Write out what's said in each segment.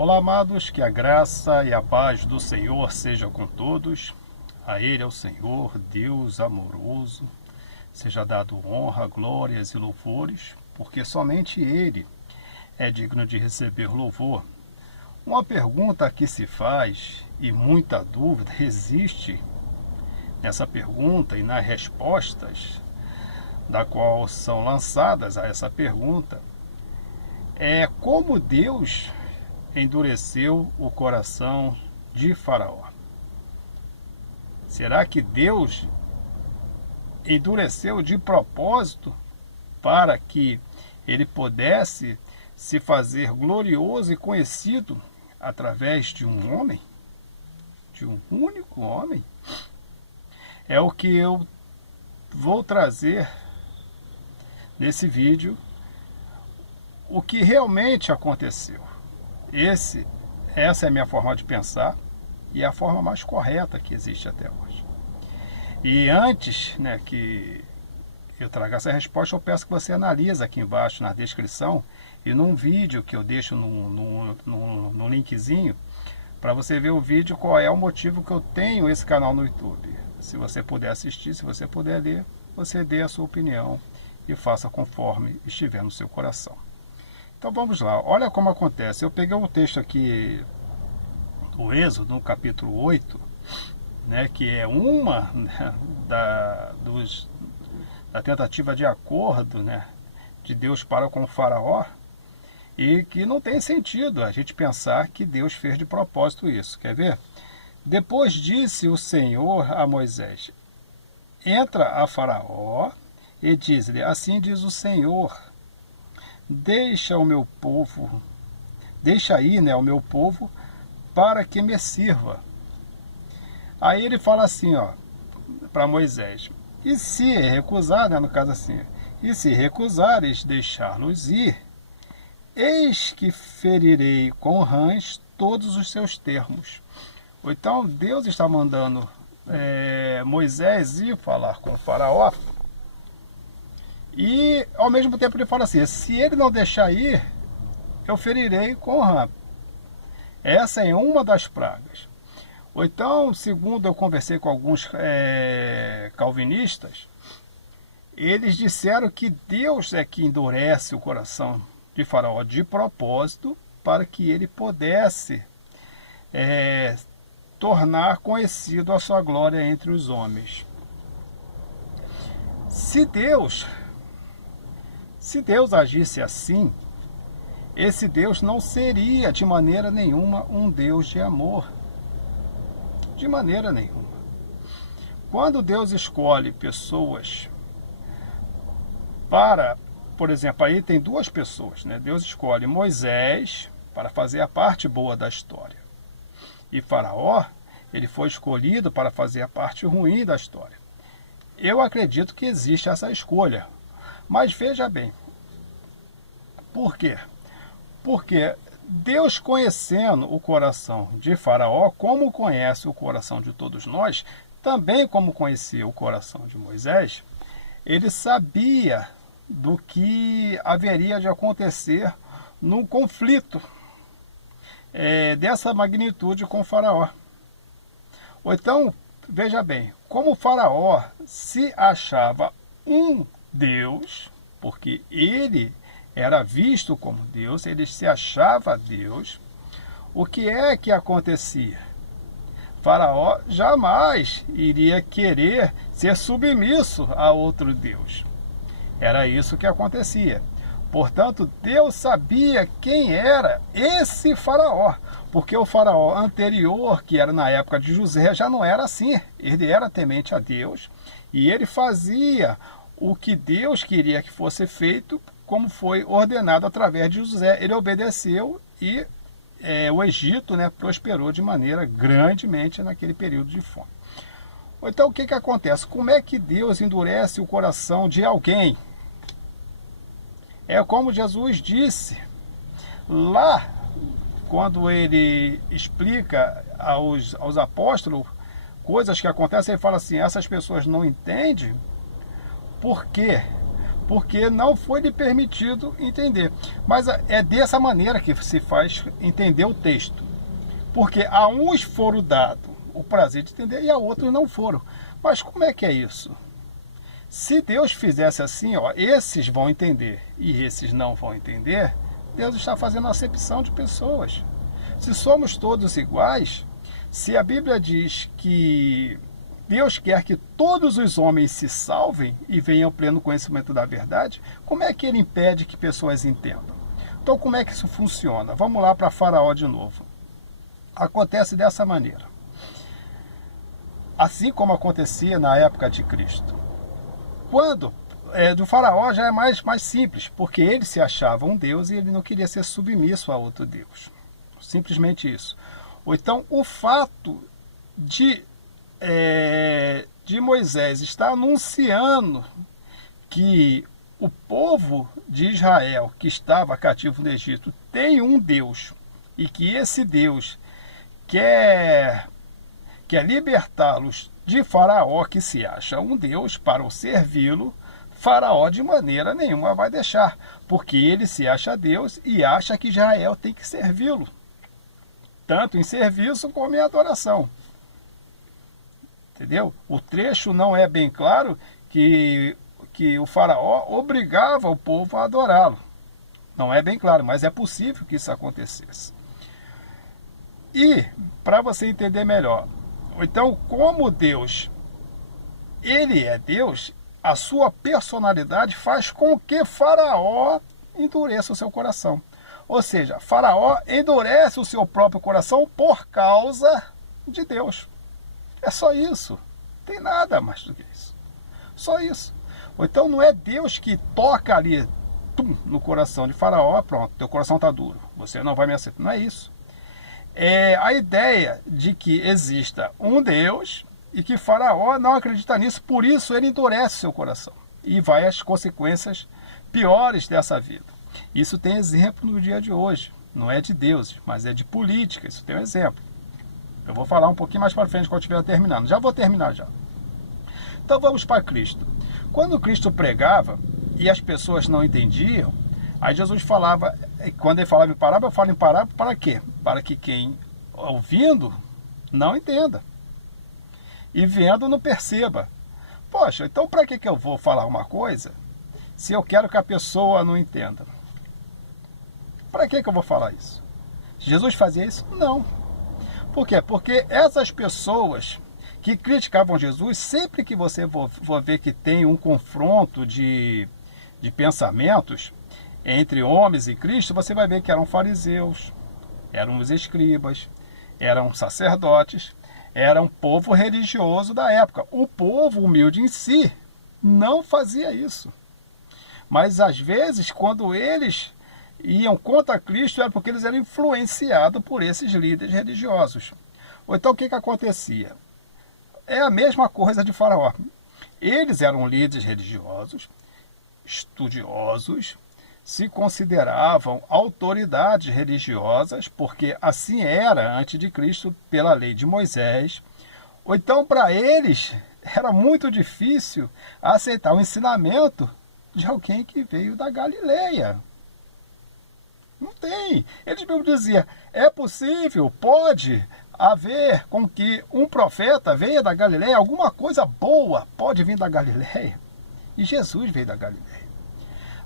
Olá, amados, que a graça e a paz do Senhor sejam com todos. A Ele é o Senhor, Deus amoroso. Seja dado honra, glórias e louvores, porque somente Ele é digno de receber louvor. Uma pergunta que se faz, e muita dúvida existe nessa pergunta e nas respostas da qual são lançadas a essa pergunta, é como Deus endureceu o coração de Faraó. Será que Deus endureceu de propósito para que ele pudesse se fazer glorioso e conhecido através de um homem? De um único homem? É o que eu vou trazer nesse vídeo, o que realmente aconteceu. Essa é a minha forma de pensar e é a forma mais correta que existe até hoje. E antes, que eu traga essa resposta, eu peço que você analise aqui embaixo na descrição e num vídeo que eu deixo no linkzinho, para você ver o vídeo, qual é o motivo que eu tenho esse canal no YouTube. Se você puder assistir, se você puder ler, você dê a sua opinião e faça conforme estiver no seu coração. Então vamos lá, olha como acontece. Eu peguei um texto aqui do Êxodo, no capítulo 8, que é uma da tentativa de acordo de Deus para com o Faraó, e que não tem sentido a gente pensar que Deus fez de propósito isso. Quer ver? Depois disse o Senhor a Moisés: entra a Faraó e diz-lhe, assim diz o Senhor, deixa o meu povo, deixa aí o meu povo para que me sirva. Aí ele fala assim, para Moisés, e se recusar, no caso assim, e se recusares deixá-los ir, eis que ferirei com rãs todos os seus termos. Então Deus está mandando Moisés ir falar com o Faraó, e ao mesmo tempo ele fala assim, se ele não deixar ir, eu ferirei com rã. Essa é uma das pragas. Ou então, segundo eu conversei com alguns calvinistas, eles disseram que Deus é que endurece o coração de Faraó de propósito para que ele pudesse tornar conhecido a sua glória entre os homens. Se Deus agisse assim, esse Deus não seria de maneira nenhuma um Deus de amor. De maneira nenhuma. Quando Deus escolhe pessoas para, por exemplo, aí tem duas pessoas, Deus escolhe Moisés para fazer a parte boa da história. E Faraó, ele foi escolhido para fazer a parte ruim da história. Eu acredito que existe essa escolha. Mas veja bem, por quê? Porque Deus, conhecendo o coração de Faraó, como conhece o coração de todos nós, também como conhecia o coração de Moisés, ele sabia do que haveria de acontecer num conflito dessa magnitude com Faraó. Ou então, veja bem, como Faraó se achava um Deus, porque ele era visto como Deus, ele se achava Deus, o que é que acontecia? Faraó jamais iria querer ser submisso a outro Deus. Era isso que acontecia. Portanto, Deus sabia quem era esse Faraó, porque o Faraó anterior, que era na época de José, já não era assim. Ele era temente a Deus e ele fazia o que Deus queria que fosse feito, como foi ordenado através de José. Ele obedeceu e o Egito prosperou de maneira grandemente naquele período de fome. Então o que acontece? Como é que Deus endurece o coração de alguém? É como Jesus disse lá, quando ele explica aos apóstolos coisas que acontecem, ele fala assim, essas pessoas não entendem. Por quê? porque não foi lhe permitido entender. Mas é dessa maneira que se faz entender o texto, porque a uns foram dado o prazer de entender e a outros não foram. Mas como é que é isso? Se Deus fizesse assim, ó, esses vão entender e esses não vão entender, Deus está fazendo acepção de pessoas. Se somos todos iguais, se a Bíblia diz que Deus quer que todos os homens se salvem e venham ao pleno conhecimento da verdade, como é que ele impede que pessoas entendam? Então, como é que isso funciona? Vamos lá para Faraó de novo. Acontece dessa maneira. Assim como acontecia na época de Cristo. Quando do Faraó já é mais simples, porque ele se achava um Deus e ele não queria ser submisso a outro Deus. Simplesmente isso. Ou então o fato de Moisés estar anunciando que o povo de Israel que estava cativo no Egito tem um Deus e que esse Deus quer libertá-los de Faraó, que se acha um Deus, para o servi-lo, Faraó de maneira nenhuma vai deixar, porque ele se acha Deus e acha que Israel tem que servi-lo, tanto em serviço como em adoração. Entendeu? O trecho não é bem claro que o Faraó obrigava o povo a adorá-lo. Não é bem claro, mas é possível que isso acontecesse. E, para você entender melhor, então, como Deus, ele é Deus, a sua personalidade faz com que Faraó endureça o seu coração. Ou seja, Faraó endurece o seu próprio coração por causa de Deus. É só isso. Não tem nada mais do que isso. Só isso. Ou então não é Deus que toca ali no coração de Faraó, pronto, teu coração está duro, você não vai me aceitar. Não é isso. É a ideia de que exista um Deus e que Faraó não acredita nisso, por isso ele endurece seu coração e vai às consequências piores dessa vida. Isso tem exemplo no dia de hoje, não é de deuses, mas é de política, isso tem um exemplo. Eu vou falar um pouquinho mais para frente quando estiver terminando, já vou terminar já. Então vamos para Cristo. Quando Cristo pregava e as pessoas não entendiam, aí Jesus falava, quando ele falava em parábola, eu falo em parábola para quê? Para que quem ouvindo não entenda. E vendo não perceba. Poxa, então para que eu vou falar uma coisa se eu quero que a pessoa não entenda? Para que eu vou falar isso? Jesus fazia isso? Não. Por quê? Porque essas pessoas que criticavam Jesus, sempre que você for ver que tem um confronto de pensamentos entre homens e Cristo, você vai ver que eram fariseus, eram os escribas, eram sacerdotes, era um povo religioso da época. O povo humilde em si não fazia isso. Mas às vezes, quando eles iam contra Cristo, era porque eles eram influenciados por esses líderes religiosos. Ou então o que acontecia? É a mesma coisa de Faraó. Eles eram líderes religiosos, estudiosos, se consideravam autoridades religiosas, porque assim era antes de Cristo, pela lei de Moisés. Ou então, para eles, era muito difícil aceitar o ensinamento de alguém que veio da Galileia. Não tem. Eles mesmo diziam, é possível, pode haver com que um profeta venha da Galileia, alguma coisa boa pode vir da Galileia. E Jesus veio da Galileia.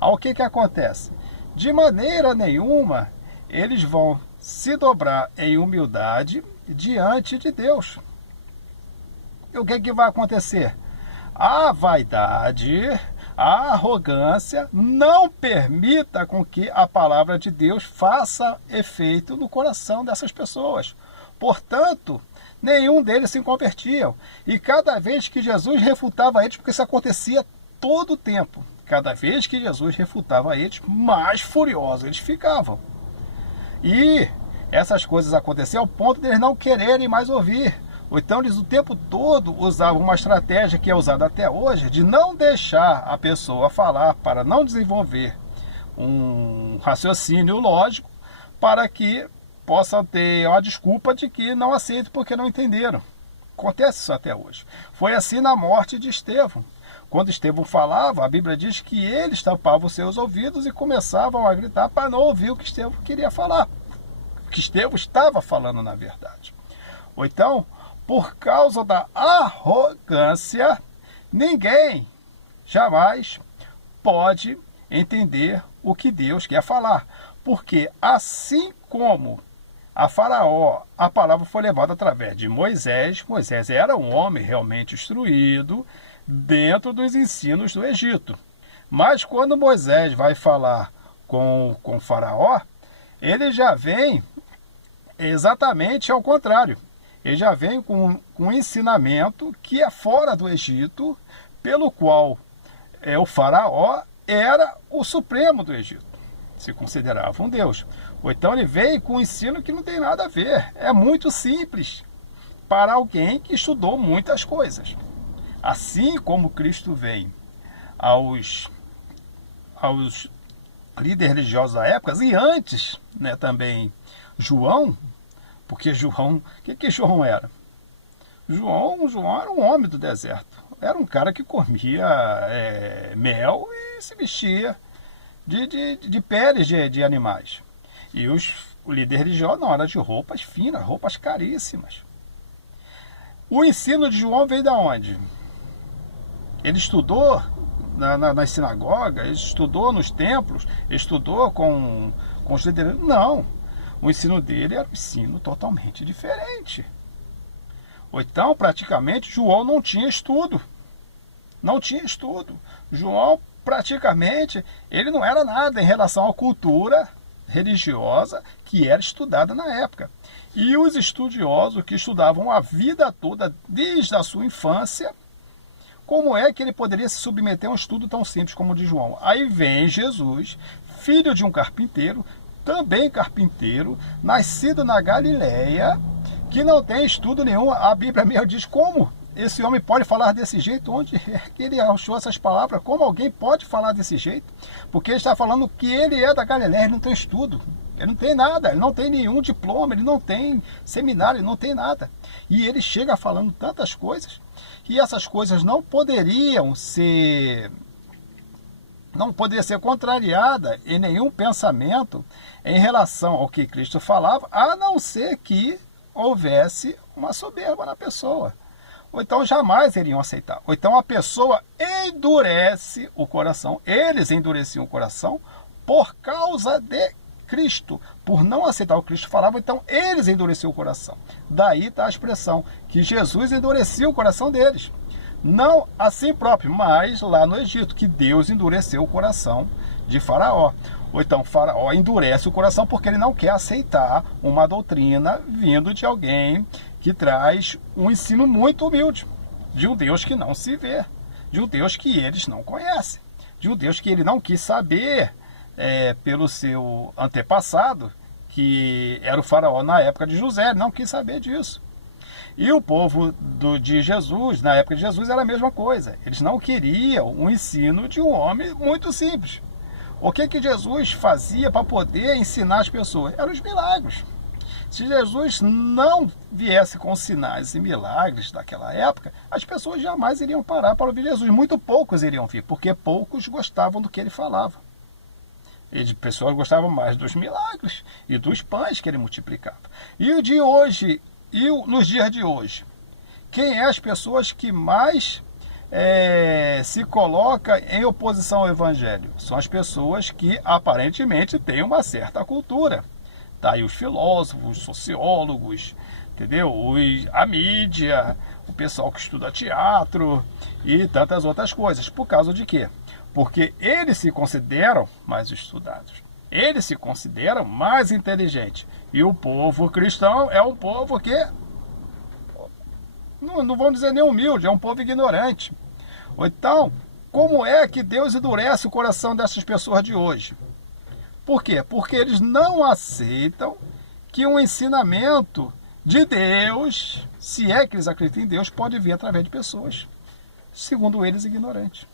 Ao que acontece? De maneira nenhuma, eles vão se dobrar em humildade diante de Deus. E o que vai acontecer? A vaidade, a arrogância não permita com que a palavra de Deus faça efeito no coração dessas pessoas. Portanto, nenhum deles se convertiam. E cada vez que Jesus refutava eles, porque isso acontecia todo o tempo, cada vez que Jesus refutava eles, mais furiosos eles ficavam. E essas coisas aconteciam ao ponto de eles não quererem mais ouvir. Ou então eles o tempo todo usavam uma estratégia que é usada até hoje, de não deixar a pessoa falar, para não desenvolver um raciocínio lógico, para que possa ter uma desculpa de que não aceitam porque não entenderam. Acontece isso até hoje. Foi assim na morte de Estevão. quando Estevão falava, a Bíblia diz que eles tampavam os seus ouvidos e começavam a gritar para não ouvir o que Estevão queria falar, o que Estevão estava falando na verdade. Ou então, por causa da arrogância, ninguém jamais pode entender o que Deus quer falar, porque assim como a Faraó, a palavra foi levada através de Moisés. Moisés era um homem realmente instruído dentro dos ensinos do Egito. Mas quando Moisés vai falar com Faraó, ele já vem exatamente ao contrário. Ele já vem com um ensinamento que é fora do Egito, pelo qual o Faraó era o supremo do Egito, se considerava um deus. Ou então ele veio com um ensino que não tem nada a ver. É muito simples para alguém que estudou muitas coisas. Assim como Cristo vem aos líderes religiosos da época, e antes, né, também João, porque João, o que João era? João era um homem do deserto. Era um cara que comia mel e se vestia de peles de animais. E o líder religioso não, era de roupas finas, roupas caríssimas. O ensino de João veio de onde? Ele estudou nas sinagogas, ele estudou nos templos, ele estudou com os líderes. Não, o ensino dele era um ensino totalmente diferente. Ou então, praticamente, João não tinha estudo. Não tinha estudo. João, praticamente, ele não era nada em relação à cultura religiosa que era estudada na época. E os estudiosos que estudavam a vida toda, desde a sua infância, como é que ele poderia se submeter a um estudo tão simples como o de João? Aí vem Jesus, filho de um carpinteiro, também carpinteiro, nascido na Galileia, que não tem estudo nenhum. A Bíblia mesmo diz como esse homem pode falar desse jeito, onde é que ele achou essas palavras, como alguém pode falar desse jeito, porque ele está falando que ele é da Galileia, ele não tem estudo, ele não tem nada, ele não tem nenhum diploma, ele não tem seminário, ele não tem nada, e ele chega falando tantas coisas, e essas coisas não poderiam ser contrariada em nenhum pensamento em relação ao que Cristo falava, a não ser que houvesse uma soberba na pessoa. Ou então jamais iriam aceitar. Ou então a pessoa endurece o coração, eles endureciam o coração por causa de Cristo, por não aceitar o que Cristo falava, então eles endureciam o coração. Daí está a expressão que Jesus endurecia o coração deles. Não a si próprio, mas lá no Egito, que Deus endureceu o coração de Faraó. Ou então Faraó endurece o coração porque ele não quer aceitar uma doutrina vindo de alguém que traz um ensino muito humilde, de um Deus que não se vê, de um Deus que eles não conhecem, de um Deus que ele não quis saber pelo seu antepassado, que era o Faraó na época de José, ele não quis saber disso. E o povo de Jesus, na época de Jesus, era a mesma coisa. Eles não queriam o ensino de um homem muito simples. O que Jesus fazia para poder ensinar as pessoas? Eram os milagres. Se Jesus não viesse com sinais e milagres daquela época, as pessoas jamais iriam parar para ouvir Jesus. Muito poucos iriam vir, porque poucos gostavam do que ele falava. As pessoas gostavam mais dos milagres e dos pães que ele multiplicava. E o de hoje, nos dias de hoje, quem é as pessoas que mais se coloca em oposição ao evangelho? São as pessoas que aparentemente têm uma certa cultura. Tá aí os filósofos, os sociólogos, entendeu? A mídia, o pessoal que estuda teatro e tantas outras coisas. Por causa de quê? Porque eles se consideram mais estudados. Eles se consideram mais inteligentes. E o povo cristão é um povo que, não vamos dizer nem humilde, é um povo ignorante. Então, como é que Deus endurece o coração dessas pessoas de hoje? Por quê? Porque eles não aceitam que um ensinamento de Deus, se é que eles acreditam em Deus, pode vir através de pessoas, segundo eles, ignorantes.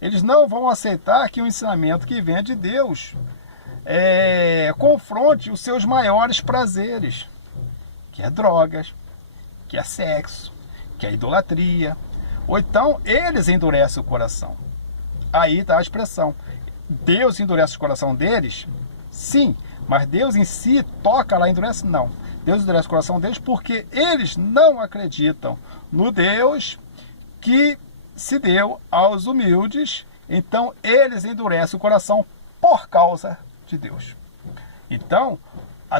Eles não vão aceitar que um ensinamento que venha de Deus confronte os seus maiores prazeres, que é drogas, que é sexo, que é idolatria. Ou então eles endurecem o coração. Aí está a expressão. Deus endurece o coração deles? Sim. Mas Deus em si toca lá, endurece? Não. Deus endurece o coração deles porque eles não acreditam no Deus que se deu aos humildes. Então eles endurecem o coração por causa de Deus. Então,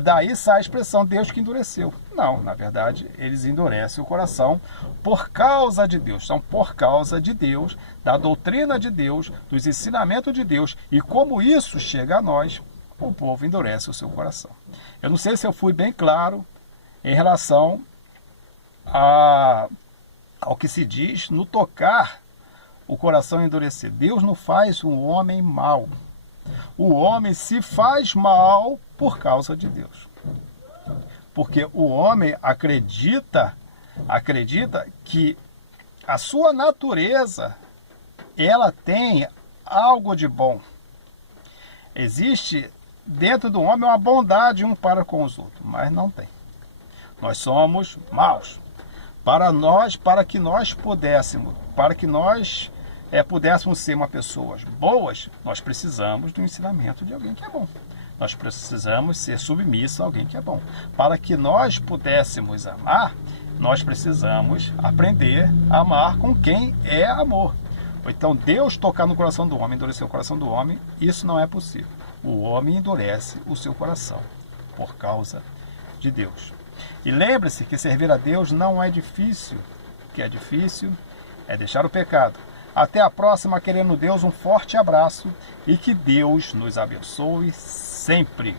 daí sai a expressão Deus que endureceu. Não, na verdade, eles endurecem o coração por causa de Deus. Então, por causa de Deus, da doutrina de Deus, dos ensinamentos de Deus. E como isso chega a nós, o povo endurece o seu coração. Eu não sei se eu fui bem claro em relação ao que se diz no tocar o coração endurecer. Deus não faz um homem mau. O homem se faz mal por causa de Deus. Porque o homem acredita que a sua natureza, ela tem algo de bom. Existe dentro do homem uma bondade um para com os outros, mas não tem. Nós somos maus. Para que nós pudéssemos ser uma pessoas boas, nós precisamos do ensinamento de alguém que é bom. Nós precisamos ser submissos a alguém que é bom. Para que nós pudéssemos amar, nós precisamos aprender a amar com quem é amor. Então, Deus tocar no coração do homem, endurecer o coração do homem, isso não é possível. O homem endurece o seu coração por causa de Deus. E lembre-se que servir a Deus não é difícil. O que é difícil é deixar o pecado. Até a próxima, querendo Deus, um forte abraço e que Deus nos abençoe sempre.